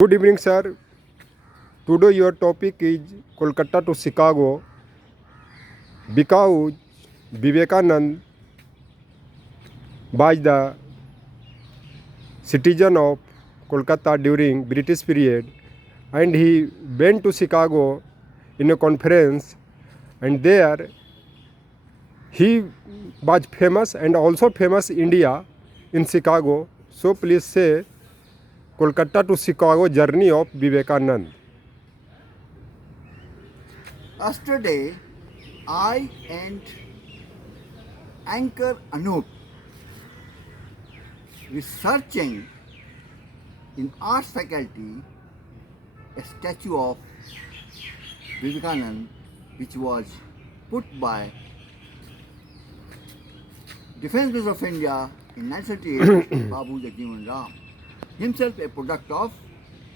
Good evening, sir. Today your topic is Kolkata to Chicago because Vivekanand was the citizen of Kolkata during British period, and he went to Chicago in a conference, and there he was famous and also famous India in Chicago. So please say Kolkata to Chicago journey of Vivekanand. Yesterday, I and Anchor Anup researching in arts faculty a statue of Vivekanand which was put by Defence Minister of India in 1938 Babu Jagjeevan Ram, himself a product of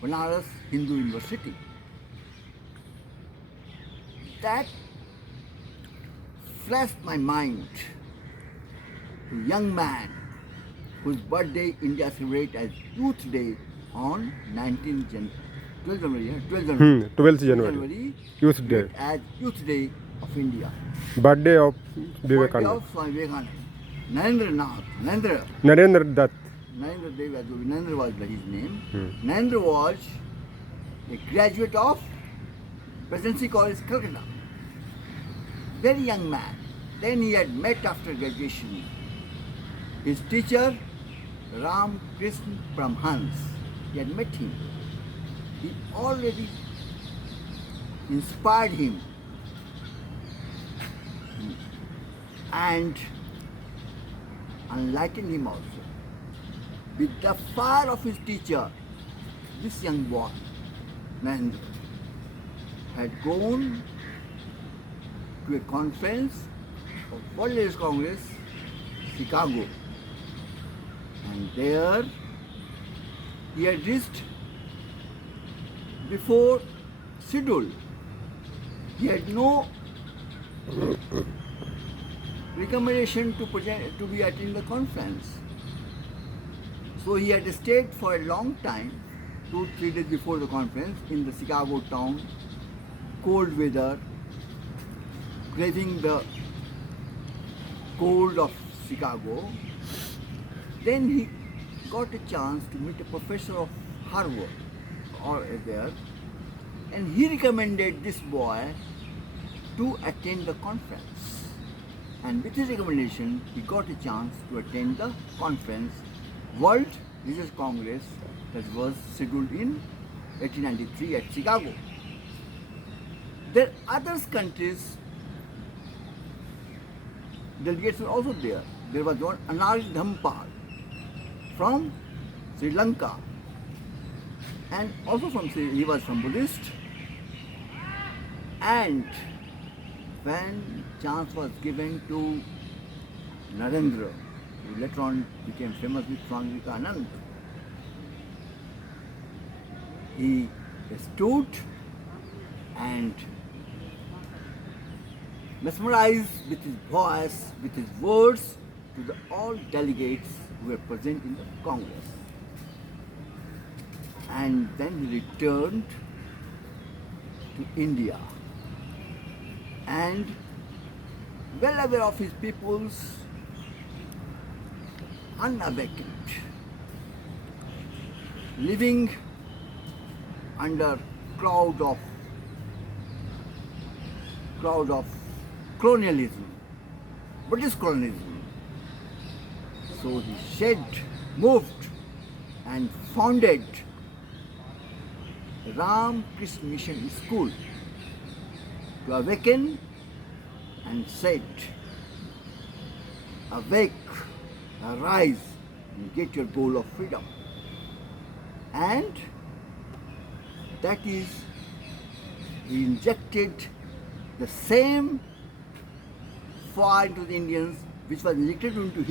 Banaras Hindu University. That flashed my mind to a young man whose birthday India celebrates as Youth Day on 12th January, 12th January, Youth Day, as Youth Day of India. birthday of Birthday Vivekanand. of Swami Vivekanand. Narendra Narendra Dutt. Narendra was his name. Narendra was a graduate of Presidency College, Calcutta. Very young man. Then he had met after graduation his teacher Ram Krishna Paramhans. He had met him. He already inspired him and enlightened him also. With the fire of his teacher, this young boy, Narendra, had gone to a conference of World Ladies Congress, Chicago. And there he had reached before schedule. He had no recommendation to be attending the conference. So he had stayed for a long time, 2-3 days before the conference, in the Chicago town, cold weather, craving the cold of Chicago. Then he got a chance to meet a professor of Harvard or there, and he recommended this boy to attend the conference. And with his recommendation, he got a chance to attend the conference, World Religious Congress, that was scheduled in 1893 at Chicago. There are other countries, delegates were also there. There was one Anari Dhampal from Sri Lanka, and also he was from Buddhist. And when chance was given to Narendra, who later on became famous with Swami Vivekananda, he stood and mesmerized with his voice, with his words, to all delegates who were present in the Congress. And then he returned to India, and well aware of his people's unawakened, living under cloud of colonialism, British colonialism. So he moved and founded Ram Krishna Mission School to awaken and said, awake, arise, and get your goal of freedom. And that is, he injected the same fire into the Indians which was injected into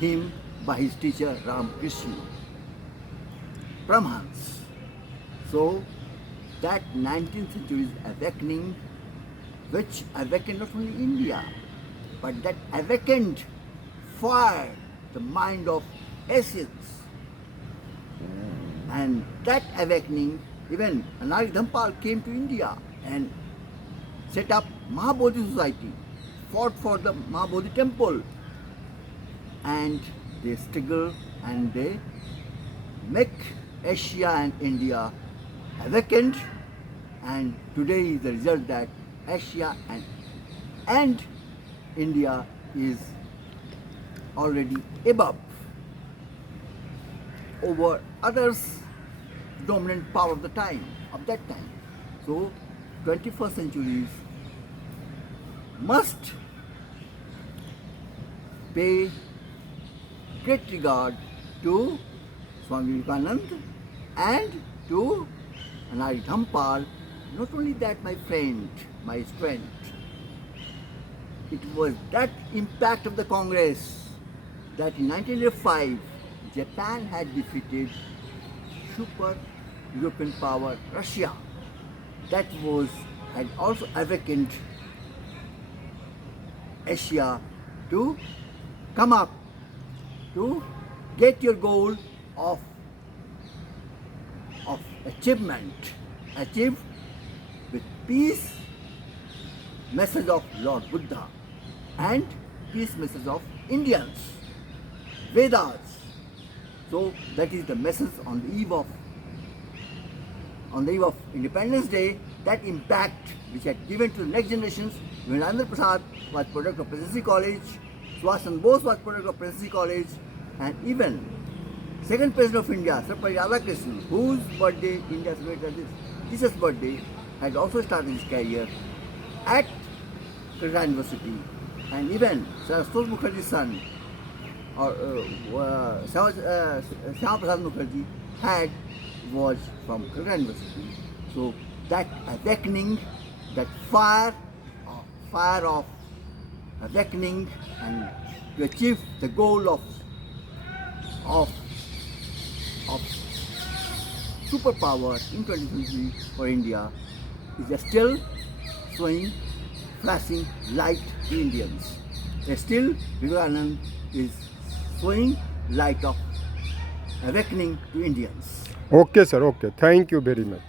him by his teacher Ramakrishna Paramhans. So that 19th century's awakening, which awakened not only India, but that awakened fire the mind of Asians And that awakening, even Anari Dhampal came to India and set up Mahabodhi Society, fought for the Mahabodhi temple, and they struggle and they make Asia and India awakened, and today is the result that Asia and India is already above over others dominant power of the time of that time. So 21st centuries must pay great regard to Swami Vivekananda and to Anari Dhampal. Not only that, my friend, my strength, it was that impact of the Congress that in 1905 Japan had defeated super European power Russia. That had also awakened Asia to come up to get your goal of achievement, achieve with peace message of Lord Buddha and peace message of Indians, Vedas. So that is the message on the eve of Independence Day. That impact which had given to the next generations. Vivekananda Prasad was product of Presidency College, Subhash Chandra Bose was product of Presidency College, and even second President of India, Sarvapalli Radhakrishnan, whose birthday India celebrated Jesus' birthday, had also started his career at Calcutta University, and even Saraswati Mukherjee's son, or Shyama Prasad Mukherjee was from Calcutta University. So that awakening, that fire of awakening and to achieve the goal of superpower in 20th century for India is still showing, flashing light to Indians. Still Vivekananda is showing light of awakening to Indians. Okay, sir. Okay. Thank you very much.